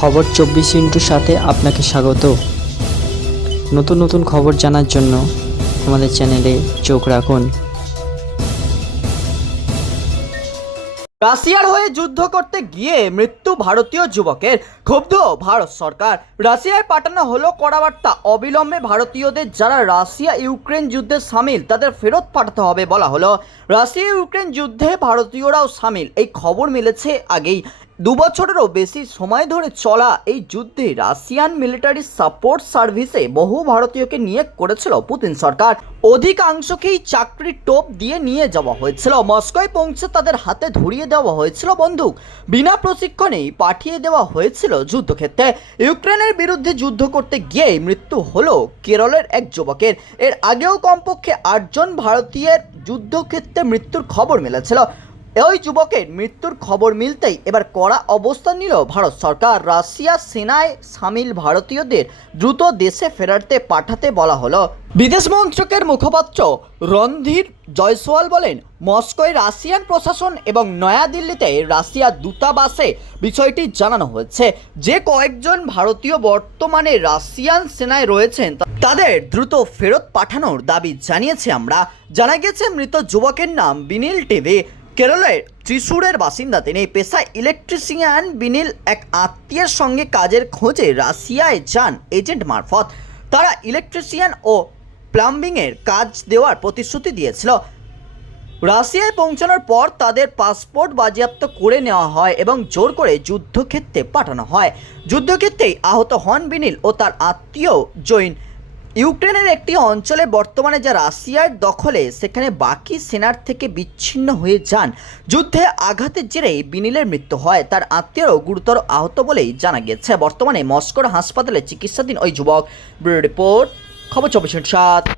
খবর চব্বিশ ইন্টুর সাথে আপনাকে স্বাগত। নতুন নতুন খবর জানার জন্য আমাদের চ্যানেলে চোখ রাখুন। রাশিয়ার হয়ে যুদ্ধ করতে গিয়ে মৃত্যু ভারতীয় যুবকের ক্ষুব্ধ ভারত সরকার। রাশিয়ায় পাঠানো হলো কড়া বার্তা অবিলম্বে ভারতীয়দের যারা রাশিয়া ইউক্রেন যুদ্ধে সামিল, তাদের ফেরত পাঠাতে হবে বলা হলো। রাশিয়া ইউক্রেন যুদ্ধে ভারতীয়রাও সামিল, এই খবর মিলেছে আগেই। দু বছরেরও বেশি সময় ধরে চলা এই যুদ্ধে রাশিয়ান মিলিটারি সাপোর্ট সার্ভিসে বহু ভারতীয়কে নিয়োগ করেছিল পুতিন সরকার। অধিকাংশকেই চাকরির টোপ দিয়ে নিয়ে যাওয়া হয়েছিল। মস্কোয় পৌঁছে তাদের হাতে ধরিয়ে দেওয়া হয়েছিল বন্দুক। বিনা প্রশিক্ষণেই পাঠিয়ে দেওয়া হয়েছিল যুদ্ধক্ষেত্রে। ইউক্রেনের বিরুদ্ধে যুদ্ধ করতে গিয়ে মৃত্যু হলো কেরলের এক যুবকের। এর আগেও কমপক্ষে আটজন ভারতীয়ের যুদ্ধক্ষেত্রে মৃত্যুর খবর মিলেছিল। ওই যুবকের মৃত্যুর খবর মিলতেই এবার কড়া অবস্থান নিল ভারত সরকার। রাশিয়া, সেনায় সামিল ভারতীয়দের দ্রুত দেশে ফেরাতে পাঠাতে বলা হলো। বিদেশ মন্ত্রকের মুখপাত্র রণধীর জয়সওয়াল বলেন, মস্কোয় রাশিয়ান প্রশাসন এবং নয়াদিল্লিতে রাশিয়া দূতাবাসে বিষয়টি জানানো হয়েছে। যে কয়েকজন ভারতীয় বর্তমানে রাশিয়ান সেনায় রয়েছেন, তাদের দ্রুত ফেরত পাঠানোর দাবি জানিয়েছি আমরা। জানা গেছে, মৃত যুবকের নাম বিনীল টিভি কেরলের ত্রিশূরের বাসিন্দা। তিনি পেশায় ইলেকট্রিশিয়ান বিনিল এক আত্মীয়ের সঙ্গে কাজের খোঁজে রাশিয়ায় যান এজেন্ট মারফত। তারা ইলেকট্রিশিয়ান ও প্লাম্বিংয়ের কাজ দেওয়ার প্রতিশ্রুতি দিয়েছিল। রাশিয়ায় পৌঁছানোর পর তাদের পাসপোর্ট বাজেয়াপ্ত করে নেওয়া হয় এবং জোর করে যুদ্ধক্ষেত্রে পাঠানো হয়। যুদ্ধক্ষেত্রেই আহত হন বিনিল ও তার আত্মীয় জৈন ইউক্রেনের একটি অঞ্চলে বর্তমানে যা রাশিয়ার দখলে, সেখানে বাকি সেনার থেকে বিচ্ছিন্ন হয়ে যান। যুদ্ধে আঘাতের জেরে বিনিলের মৃত্যু হয়। তার আত্মীয়রাও গুরুতর আহত বলেই জানা গেছে। বর্তমানে মস্কোর হাসপাতালে চিকিৎসাধীন ওই যুবক। রিপোর্ট, খবর চব্বিশ সাত।